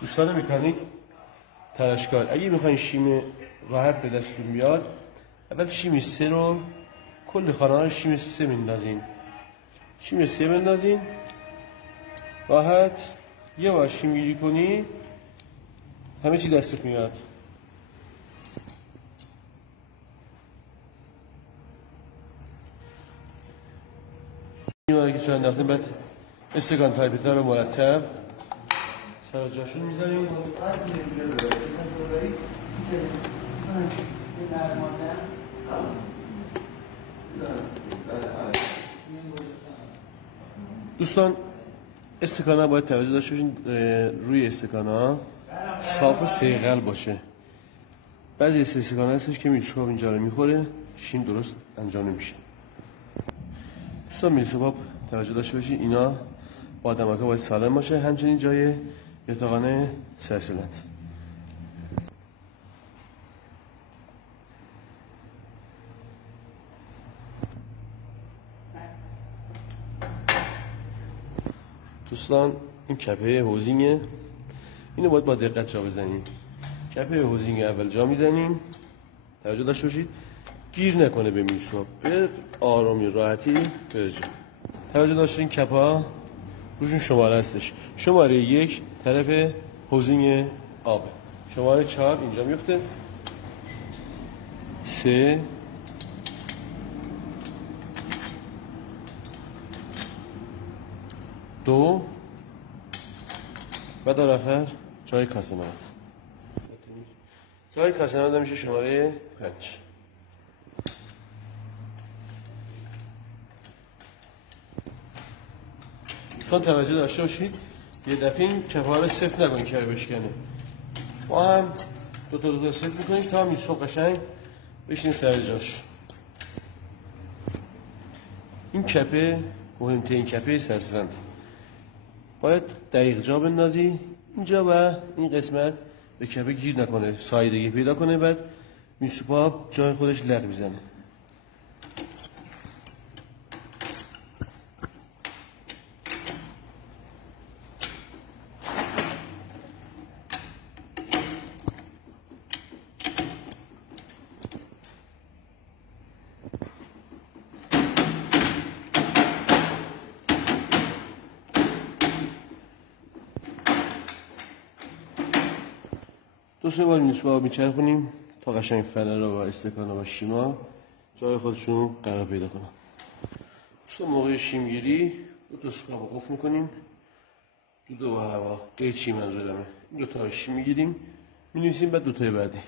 دوستان مکانیک تلاشکار، اگه میخواین شیم راحت به دستتون بیاد، اول شیم 3 رو کل خانه ها شیم 3 بندازین. شیم 3 بندازین راحت یه بار شیم گیری کنی همه چی دستت میاد. این که چند دقیقه بعد استکان تایپیتا رو مرتب سر جاشون میذاریم. دوستان استکان ها باید توجه داشته باشین روی استکان ها صاف و صیقل باشه. بعضی استکان ها هستش که میلسوب اینجا رو میخوره، شیم درست انجام نمیشه. دوستان میلسوب توجه داشته باشین اینا با آدمک ها باید سالم باشه، همچنین جای یتاقانه سرسلند. دوستان این کپه هوزینگه، اینو باید با دقت جا بزنیم. کپه هوزینگ اول جا میزنیم، توجه داشته باشید گیر نکنه به میلسوب، به آرامی راحتی بره جا. توجه داشته این کپ ها روشون شماره هستش. شماره 1 طرف هوزینگ آب، شماره 4 اینجا میفته، 3 2 و در آخر جای کاسه نمد. جای کاسه نمد میشه شماره 5. دوستان توجه داشته باشید یه دفعه این کپ‌ها رو سفت نکنید که بشکنه. ما هم دو تا سفت میکنیم تا میلسوب قشنگ بشینه سر جاش. این کپه مهمترین کپه سرسلند، باید دقیق جا بندازی اینجا و این قسمت به کپه گیر نکنه، سایدگی پیدا کنه، بعد میلسوب جای خودش لق میزنه. دو سه بار میلسوب میچرخونیم تا قشنگ فنرها و استکانا و شیما جای خودشون قرار پیدا کنن. دوستان موقع شیمگیری دو تا سواب قفل میکنیم، دود و هوا قیچی منظورمه. این دو تا شیم میگیریم مینویسیم بعد دو تای بعدی.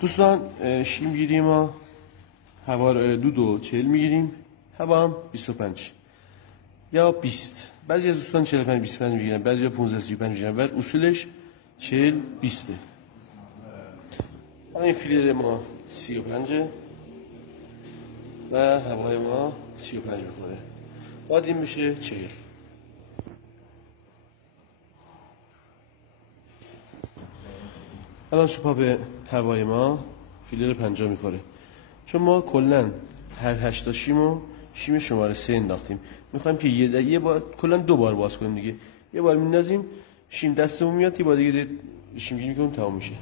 دوستان شیمگیری ما هوا دود و 40 میگیریم، هوا هم 25 یا 20. بعضی از دوستان 45 25 میگیرن، بعضی 15 35 میگیرن، ولی اصولش 40 20. این فیلر ما 35 و هوای ما 35 میخوره، باید این بشه 40. الان سوپاپ هوای ما فیلر 50 میخوره، چون ما کلا هر 8 تا شیم شماره 3 انداختیم. میخوایم که یه بار کلا 2 بار باز کنیم دیگه. یه بار میندازیم شیم دستمون میاد، یه بار دیگه شیم گیری میکنیم تمام میشه.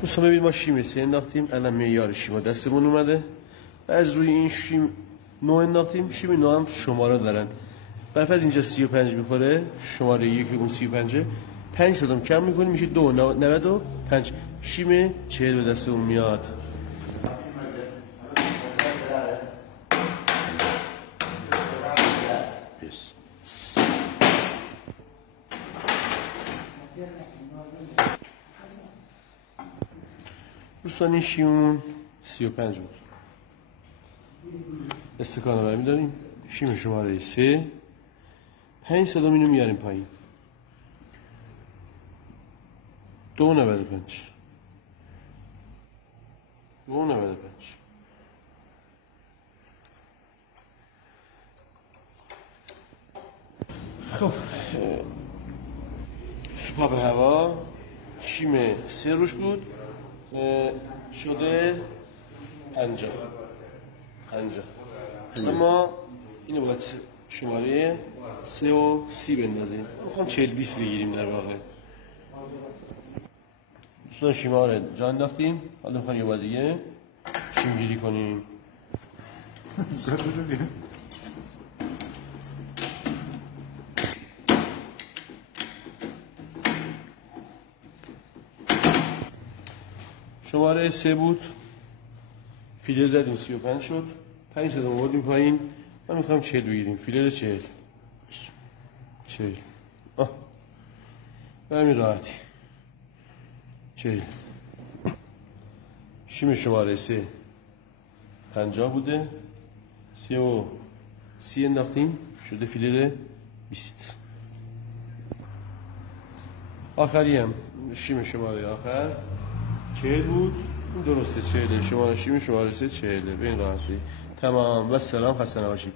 دوستان ببینید ما شیم 3 انداختیم، الان معیار شیما دستمون اومده و از روی این شیم 9 انداختیم. شیم 9 هم شماره دارن، برفرض اینجا 35 میخوره، شماره 1 اون 35 5 صدام کم میکنیم میشه 2.95 شیم 40 به دستمون میاد. دوستان این شیممون 35 بود. استکان رو برمی‌داریم، شیم شماره 3 5 صدام اینو میاریم پایین، 2.95 خب سوپاپ هوا شیم 3 روش بود شده 50. اما اینو باید شماره 3 و 30 بندازیم. میخوام 40-20 بگیریم در واقع. دوستان شیم‌ها رو جا انداختیم. حالا میخوایم یه بار دیگه شیم گیری کنیم. شماره 3 بود، فیلر زدیم 35 شد، 5 زدیم آوردیم پایین. ما میخوایم 40 بگیریم، فیلر 40 به همین راحتی 40. شیم شماره 3 50 بوده، 30 انداختیم شده فیلر 20. آخری هم شیم شماره آخر 40 بود، این درسته 40 شماره شیم شماره 3 40 به این راحتی. تمام و سلام، خسته نباشید.